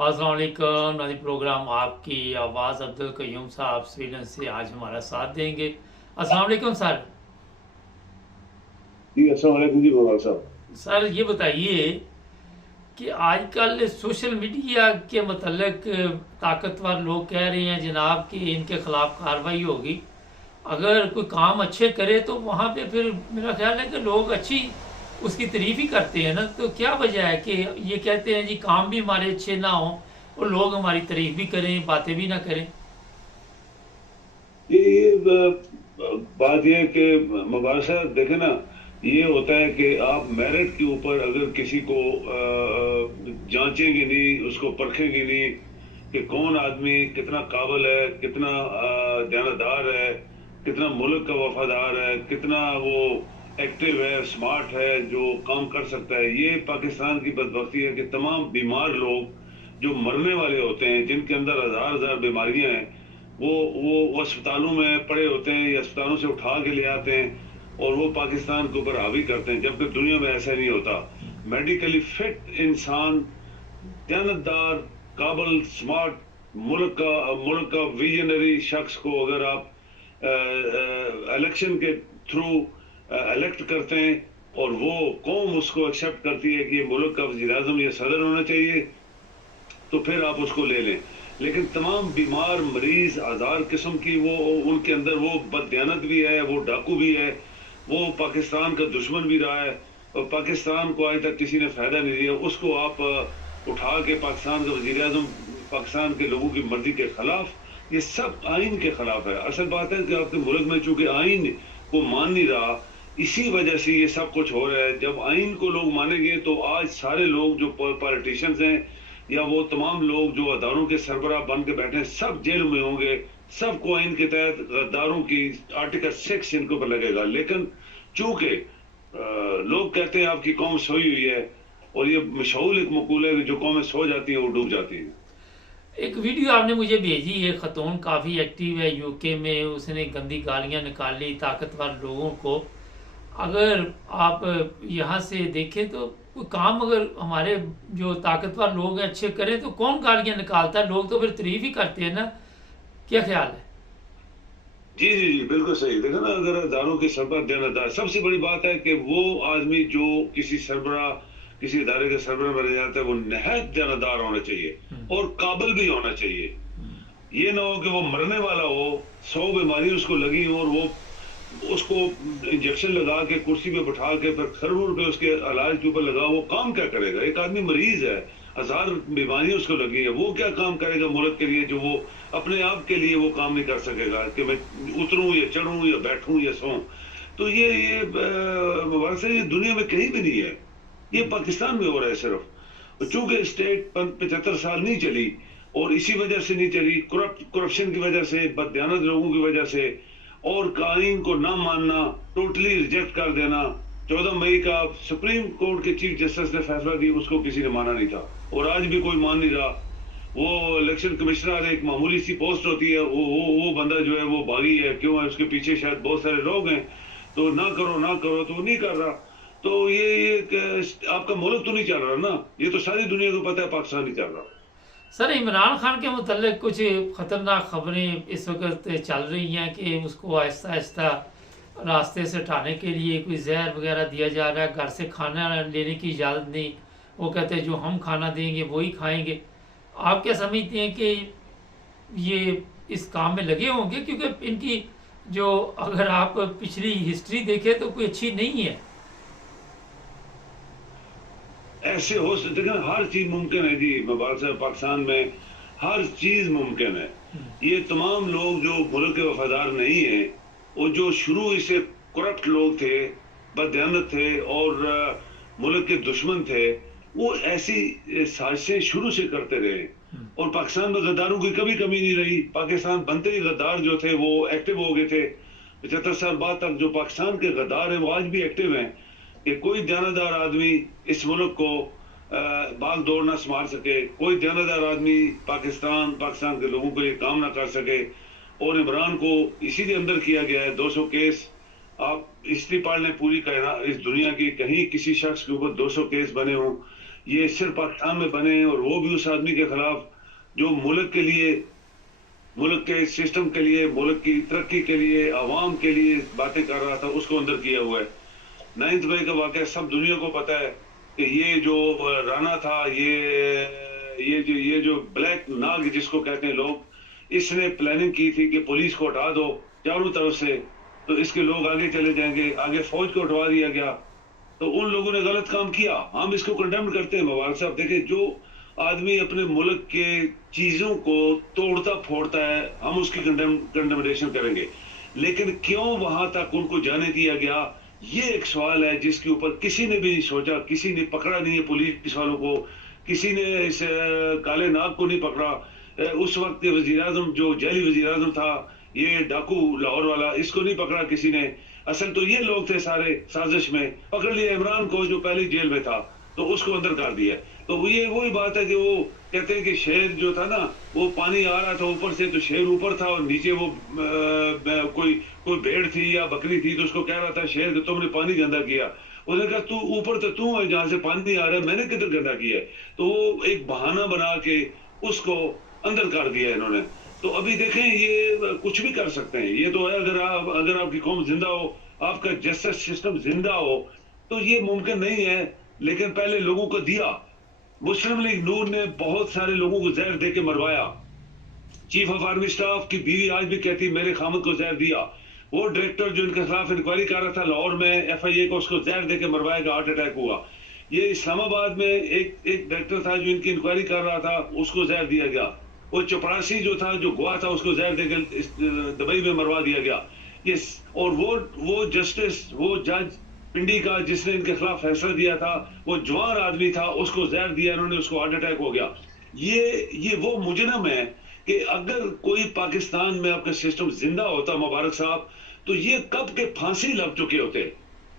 अस्सलाम वालेकुम नाज़रीन, प्रोग्राम आपकी आवाज़ अब्दुल कयूम साहब स्वीडन से आज हमारा साथ देंगे। अस्सलाम वालेकुम सर। जी अस्सलाम वालेकुम जी बवाल साहब। सर ये बताइए कि आजकल सोशल मीडिया के मतलब ताकतवर लोग कह रहे हैं जनाब कि इनके खिलाफ कार्रवाई होगी। अगर कोई काम अच्छे करे तो वहाँ पे फिर मेरा ख्याल है कि लोग अच्छी उसकी तारीफ ही करते हैं ना। तो क्या वजह है कि ये कहते हैं जी काम भी हमारे अच्छे ना हो और लोग हमारी तारीफ भी करें बातें भी ना करें। बात ये है कि मुबारक साहब देखे ना, ये होता है कि आप मेरिट के ऊपर अगर किसी को जांचेंगे नहीं, उसको परखेंगे नहीं कि कौन आदमी कितना काबिल है, कितना दयानतदार है, कितना मुल्क का वफादार है, कितना वो एक्टिव है, स्मार्ट है, जो काम कर सकता है। ये पाकिस्तान की बदबख्ती है कि तमाम बीमार लोग जो मरने वाले होते हैं, जिनके अंदर हजार हजार बीमारियां हैं, वो अस्पतालों में पड़े होते हैं या अस्पतालों से उठा के ले आते हैं और वो पाकिस्तान के ऊपर हावी करते हैं, जबकि दुनिया में ऐसा नहीं होता। मेडिकली फिट इंसान, दयानतदार, काबिल, स्मार्ट, मुल्क का विजनरी शख्स को अगर आप इलेक्शन के थ्रू इलेक्ट करते हैं और वो कौम उसको एक्सेप्ट करती है कि ये मुल्क का वज़ीर आज़म या सदर होना चाहिए, तो फिर आप उसको ले लें। लेकिन तमाम बीमार मरीज हजार किस्म की, वो उनके अंदर वो बददियानत भी है, वो डाकू भी है, वो पाकिस्तान का दुश्मन भी रहा है और पाकिस्तान को आज तक किसी ने फायदा नहीं दिया। उसको आप उठा के पाकिस्तान का वज़ीर आज़म, पाकिस्तान के लोगों की मर्जी के खिलाफ, ये सब आइन के खिलाफ है। असल बात है कि आपके मुल्क में चूंकि आइन को मान नहीं रहा, इसी वजह से ये सब कुछ हो रहा है। जब आइन को लोग मानेंगे तो आज सारे लोग जो पॉलिटिशियंस हैं या वो तमाम लोग जो अदारों के सरबराह बन के बैठे हैं, सब जेल में होंगे, सबको आइन के तहत गद्दारों की आर्टिकल 6 इनके ऊपर लगेगा। लेकिन चूंकि लोग कहते हैं आपकी कौम सोई हुई है, और ये मशहूर एक मकूल है कि जो कौमें सो जाती हैं वो डूब जाती हैं। एक वीडियो आपने मुझे भेजी है, खतून काफ़ी एक्टिव है यूके में, उसने गंदी गालियां निकाली ताकतवर लोगों को। अगर आप यहाँ से देखें तो कोई काम अगर हमारे जो ताकतवर लोग हैं अच्छे करें तो कौन गालियां निकालता है, लोग तो फिर तारीफ ही करते हैं ना। क्या ख्याल है? जी जी जी, बिल्कुल सही। देखो ना, अगर अदारों के सरबराह देनदार, सबसे बड़ी बात है कि वो आदमी जो किसी सरबराह, किसी इदारे के सरबराह बन जाता है, वो नहायत देनदार होना चाहिए और काबिल भी होना चाहिए। ये ना हो कि वो मरने वाला हो, 100 बीमारी उसको लगी हो और वो उसको इंजेक्शन लगा के कुर्सी पे बैठा के फिर खरबों रुपए उसके इलाज के ऊपर लगा, वो काम क्या करेगा? एक आदमी मरीज है, हजार बीमारियां उसको लगी है, वो क्या काम करेगा मुल्क के लिए, जो वो अपने आप के लिए वो काम नहीं कर सकेगा कि मैं उतरूं या चढ़ूं या बैठूं या सोऊं। तो ये मुबारक से ये दुनिया में कहीं भी नहीं है, ये पाकिस्तान में हो रहा है सिर्फ। चूंकि स्टेट 75 साल नहीं चली, और इसी वजह से नहीं चली, करप्शन की वजह से, बददियानत लोगों की वजह से, और कानून को ना मानना, टोटली रिजेक्ट कर देना। 14 मई का सुप्रीम कोर्ट के चीफ जस्टिस ने फैसला दिया, उसको किसी ने माना नहीं था और आज भी कोई मान नहीं रहा। वो इलेक्शन कमिश्नर, एक मामूली सी पोस्ट होती है, वो बंदा जो है वो बागी है, क्यों है? उसके पीछे शायद बहुत सारे लोग हैं, तो ना करो ना करो तो वो नहीं कर रहा। तो ये आपका मुल्क तो नहीं चल रहा ना, ये तो सारी दुनिया को पता है पाकिस्तान नहीं चल रहा। सर, इमरान खान के मतलब कुछ ख़तरनाक खबरें इस वक्त चल रही हैं कि उसको आहिस्ता आहिस्ता रास्ते से हटाने के लिए कोई जहर वगैरह दिया जा रहा है, घर से खाना लेने की इजाज़त नहीं। वो कहते हैं जो हम खाना देंगे वही खाएंगे। आप क्या समझते हैं कि ये इस काम में लगे होंगे? क्योंकि इनकी जो अगर आप पिछली हिस्ट्री देखें तो कोई अच्छी नहीं है। ऐसे हो सकते हैं, हर चीज मुमकिन है जी मुबारक साहब, पाकिस्तान में हर चीज मुमकिन है। ये तमाम लोग जो मुल्क के वफादार नहीं है, वो जो शुरू से करप्ट लोग थे, बददियानत थे और मुल्क के दुश्मन थे, वो ऐसी साजिशें शुरू से करते रहे और पाकिस्तान में गद्दारों की कभी कमी नहीं रही। पाकिस्तान बनते ही गद्दार जो थे वो एक्टिव हो गए थे। 75 साल बाद तक जो पाकिस्तान के गद्दार हैं वो आज भी एक्टिव हैं कि कोई दयानतदार आदमी इस मुल्क को भाग दौड़ ना संभाल सके, कोई दयानतदार आदमी पाकिस्तान के लोगों के लिए काम ना कर सके। और इमरान को इसीलिए अंदर किया गया है। 200 केस, आप हिस्ट्री पढ़ लें पूरी, कहना इस दुनिया की कहीं किसी शख्स के ऊपर 200 केस बने हों। یہ صرف پاکستان میں بنے ہیں، اور وہ بھی اس آدمی کے خلاف جو ملک کے لیے، ملک کے سسٹم کے لیے، ملک کی ترقی کے لیے، عوام کے لیے باتیں کر رہا تھا، اس کو اندر کیا ہوا ہے۔ 9 مئی کا واقعہ سب دنیا کو پتا ہے کہ یہ جو رانا تھا، یہ جو بلیک ناگ جس کو کہتے ہیں لوگ، اس نے پلاننگ کی تھی کہ پولیس کو ہٹا دو چاروں طرف سے، تو اس کے لوگ آگے چلے جائیں گے، آگے فوج کو ہٹوا دیا گیا، تو ان لوگوں نے غلط کام کیا، ہم اس کو کنڈیم کرتے ہیں۔ مبارک صاحب دیکھیں، جو آدمی اپنے ملک کے چیزوں کو توڑتا پھوڑتا ہے، ہم اس کی کنڈمنیشن کریں گے، لیکن کیوں وہاں تک ان کو جانے دیا گیا، یہ ایک سوال ہے جس کے اوپر کسی نے بھی نہیں سوچا، کسی نے پکڑا نہیں ہے پولیس والوں کو، کسی نے اس کالے ناگ کو نہیں پکڑا۔ اس وقت وزیراعظم جو جعلی وزیراعظم تھا، یہ ڈاکو لاہور والا، اس کو نہیں پکڑا کسی نے۔ اصل تو یہ لوگ تھے سارے سازش میں، پکڑ لیا عمران کو جو پہلے جیل میں تھا، تو اس کو اندر کر دیا۔ تو یہ وہی بات ہے کہ وہ کہتے ہیں کہ شیر جو تھا نا، وہ پانی آ رہا تھا اوپر سے، تو شیر اوپر تھا اور نیچے وہ کوئی بھیڑ تھی یا بکری تھی، تو اس کو کہہ رہا تھا شیر کہ تم نے پانی گندا کیا۔ اس نے کہا تو اوپر تو ہے جہاں سے پانی آ رہا ہے، میں نے کدھر گندا کیا ہے؟ تو وہ ایک بہانہ بنا کے اس کو اندر کر دیا انہوں نے۔ تو ابھی دیکھیں یہ کچھ بھی کر سکتے ہیں، یہ تو ہے اگر آپ کی قوم زندہ ہو، آپ کا جسٹس سسٹم زندہ ہو، تو یہ ممکن نہیں ہے، لیکن پہلے لوگوں کو دیا۔ مسلم لیگ نور نے بہت سارے لوگوں کو زہر دے کے مروایا۔ چیف آف آرمی سٹاف کی بیوی آج بھی کہتی ہے میرے خامد کو زہر دیا۔ وہ ڈائریکٹر جو ان کے خلاف انکوائری کر رہا تھا لاہور میں، ایف آئی اے کو، اس کو زہر دے کے مروایا گیا، ہارٹ اٹیک ہوا۔ یہ اسلام آباد میں ایک ڈائریکٹر تھا جو ان کی انکوائری کر رہا تھا، اس کو زہر دیا گیا۔ وہ چپراسی جو تھا، جو گواہ تھا، اس کو زہر دے کے دبئی میں مروا دیا گیا۔ اور وہ جسٹس، وہ جج پنڈی کا جس نے ان کے خلاف فیصلہ دیا تھا، وہ جوان آدمی تھا، اس کو زہر دیا انہوں نے، اس کو ہارٹ اٹیک ہو گیا۔ یہ وہ مجرم ہے کہ اگر کوئی پاکستان میں آپ کا سسٹم زندہ ہوتا مبارک صاحب، تو یہ کب کے پھانسی لگ چکے ہوتے۔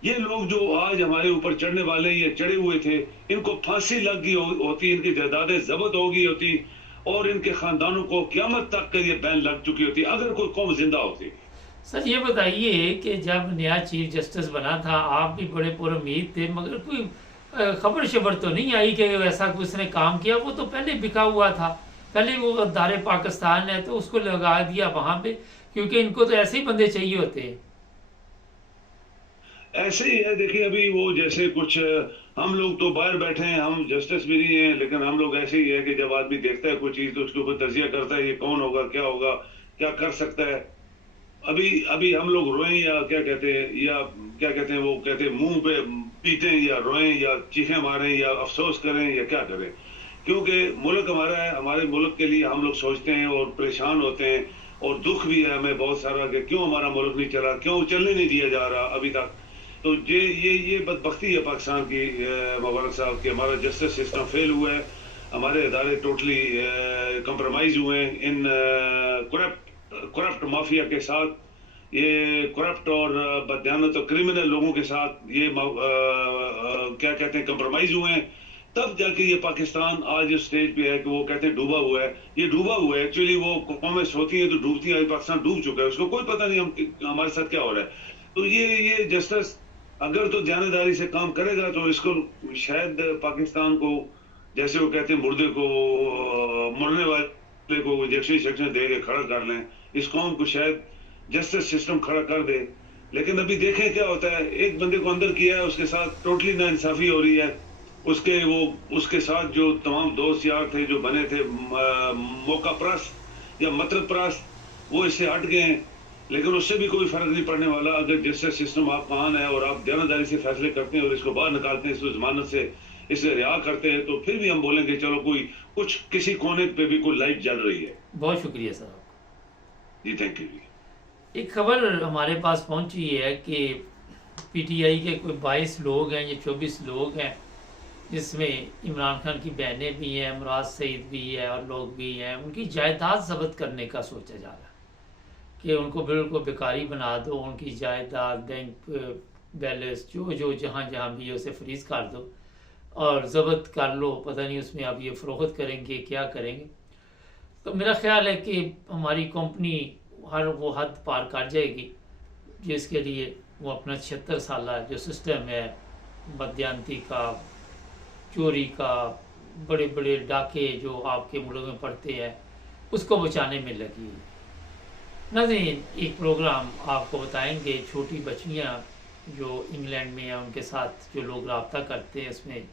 یہ لوگ جو آج ہمارے اوپر چڑھنے والے یا چڑھے ہوئے تھے، ان کو پھانسی لگ گئی ہوتی، ان کی جائیدادیں ضبط ہو گئی ہوتی، اور ان کے خاندانوں کو قیامت تک کا یہ بین لگ چکی ہوتی اگر کوئی قوم زندہ ہوتی۔ سر یہ بتائیے کہ جب نیا چیف جسٹس بنا تھا، آپ بھی بڑے پر امید تھے، مگر کوئی خبر شبر تو نہیں آئی کہ ایسا کچھ نے کام کیا؟ وہ تو پہلے بکا ہوا تھا، پہلے وہ غدار پاکستان ہے، تو اس کو لگا دیا وہاں پہ، کیونکہ ان کو تو ایسے ہی بندے چاہیے ہوتے ہیں۔ ایسے ہی ہے، دیکھیں ابھی وہ جیسے کچھ ہم لوگ تو باہر بیٹھے ہیں، ہم جسٹس بھی نہیں ہیں، لیکن ہم لوگ ایسے ہی ہے کہ جب آدمی دیکھتا ہے کوئی چیز تو اس کے اوپر تجزیہ کرتا ہے، یہ کون ہوگا، کیا کر سکتا ہے۔ ابھی ہم لوگ روئیں یا کیا کہتے ہیں وہ کہتے ہیں منہ پہ پیٹیں یا روئیں یا چیخیں ماریں یا افسوس کریں یا کیا کریں، کیونکہ ملک ہمارا ہے، ہمارے ملک کے لیے ہم لوگ سوچتے ہیں اور پریشان ہوتے ہیں، اور دکھ بھی ہے ہمیں بہت سارا کہ کیوں ہمارا ملک نہیں چلا، کیوں چلنے نہیں دیا جا رہا ابھی تک۔ تو یہ بدبختی ہے پاکستان کی مبارک صاحب کہ ہمارا جسٹس سسٹم فیل ہوا ہے، ہمارے ادارے ٹوٹلی کمپرومائز ہوئے ہیں ان کرپٹ مافیا کے ساتھ، یہ کرپٹ اور بددیانت اور کرمنل لوگوں کے ساتھ یہ کیا کہتے ہیں کمپرومائز ہوئے ہیں، تب جا کے یہ پاکستان آج اس سٹیج پہ ہے کہ وہ کہتے ہیں ڈوبا ہوا ہے۔ یہ ڈوبا ہوا ہے، ایکچولی وہ قومیں سوتی ہیں تو ڈوبتی ہیں، آج پاکستان ڈوب چکا ہے، اس کو کوئی پتہ نہیں ہمارے ساتھ کیا ہو رہا ہے۔ تو یہ جسٹس اگر تو دیانتداری سے کام کرے گا تو اس کو شاید پاکستان کو، جیسے وہ کہتے ہیں مردے کو، مرنے والے کو انجیکشن دے کے کھڑا کر لیں، اس قوم کو شاید جسٹس سسٹم کھڑا کر دے۔ لیکن ابھی دیکھیں کیا ہوتا ہے، ایک بندے کو اندر کیا ہے، اس کے ساتھ ٹوٹلی ناانصافی ہو رہی ہے، اس کے ساتھ جو تمام دوست یار تھے، جو بنے تھے موقع پرست یا مطلب پرست، وہ اس سے ہٹ گئے ہیں، لیکن اس سے بھی کوئی فرق نہیں پڑنے والا اگر جسٹس سسٹم آپ کا آن ہے اور آپ دیانتداری سے فیصلے کرتے ہیں اور اس کو باہر نکالتے ہیں، اس کو ضمانت سے اسے رہا کرتے ہیں، تو پھر بھی ہم بولیں گے چلو کچھ کسی کونے پہ بھی کوئی لائٹ جل رہی ہے۔ بہت شکریہ سر آپ کا جی تھینک یو جی۔ ایک خبر ہمارے پاس پہنچی ہے کہ پی ٹی آئی کے کوئی 22 لوگ ہیں یا 24 لوگ ہیں، جس میں عمران خان کی بہنیں بھی ہیں، امراض سعید بھی ہے اور لوگ بھی ہیں، ان کی جائیداد ضبط کرنے کا سوچا جا رہا ہے کہ ان کو بالکل بیکاری بنا دو، ان کی جائیداد، بینک بیلنس جو جہاں بھی ہے اسے فریز کر دو اور ضبط کر لو، پتہ نہیں اس میں آپ یہ فروخت کریں گے کیا کریں گے۔ تو میرا خیال ہے کہ ہماری کمپنی ہر وہ حد پار کر جائے گی جس کے لیے وہ اپنا 76 سالہ جو سسٹم ہے بددیانتی کا، चोरी का, बड़े बड़े डाके जो आपके मुल्क में पड़ते हैं, उसको बचाने में लगी है। नाज़रीन, एक प्रोग्राम आपको बताएंगे, छोटी बच्चियां जो इंग्लैंड में हैं उनके साथ जो लोग रब्ता करते हैं, उसमें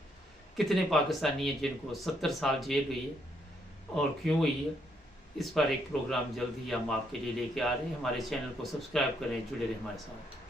कितने पाकिस्तानी हैं जिनको 70 साल जेल हुई है और क्यों हुई है, इस पर एक प्रोग्राम जल्द ही हम आपके लिए लेके आ रहे हैं। हमारे चैनल को सब्सक्राइब करें, जुड़े रहें हमारे साथ।